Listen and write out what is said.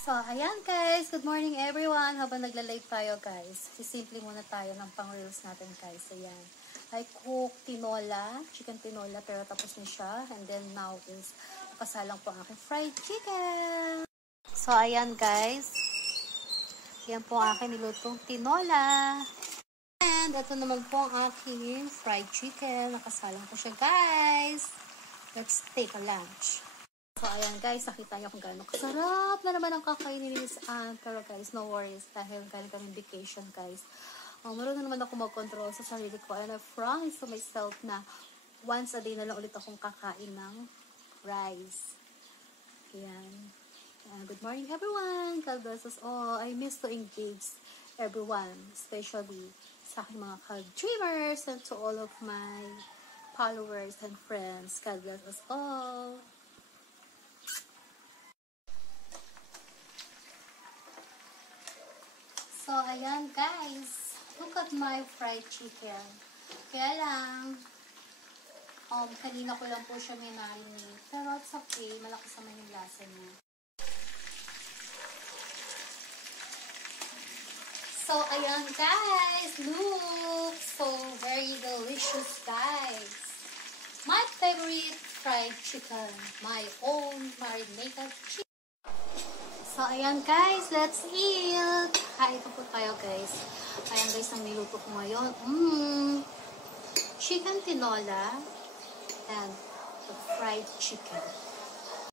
So, ayan guys. Good morning everyone. Habang nagla-live tayo guys, sisimple muna tayo ng pang-reels natin guys. Ayan. I cook tinola, chicken tinola, pero tapos na siya. And then now is, nakasalang po ang aking fried chicken. So, ayan guys. Yan po ang aking nilutong tinola. And ito naman po ang aking fried chicken. Nakasalang po siya guys. Let's take a lunch. So, ayan guys, nakita niyo kung gaano kasarap na naman ang kakainin ni Miss Ann. Pero guys, no worries dahil galing kami vacation guys. Marunong naman ako mag-control sa sarili ko. And I promise to myself na once a day na lang ulit akong kakain ng rice. Ayan. Good morning everyone. God bless us all. I miss to engage everyone, especially sa aking mga ka-dreamers and to all of my followers and friends. God bless us all. So, ayan guys. Look at my fried chicken. Kaya lang, kanina ko lang po siya may marinate. Pero it's okay. Malakas naman yung lasa niya. So, ayan guys. Look. So, very delicious guys. My favorite fried chicken. My own marinated chicken. So, ayan guys, let's eat! Kain po tayo guys. Ayan guys, ang niluto ko ngayon. Chicken tinola and the fried chicken.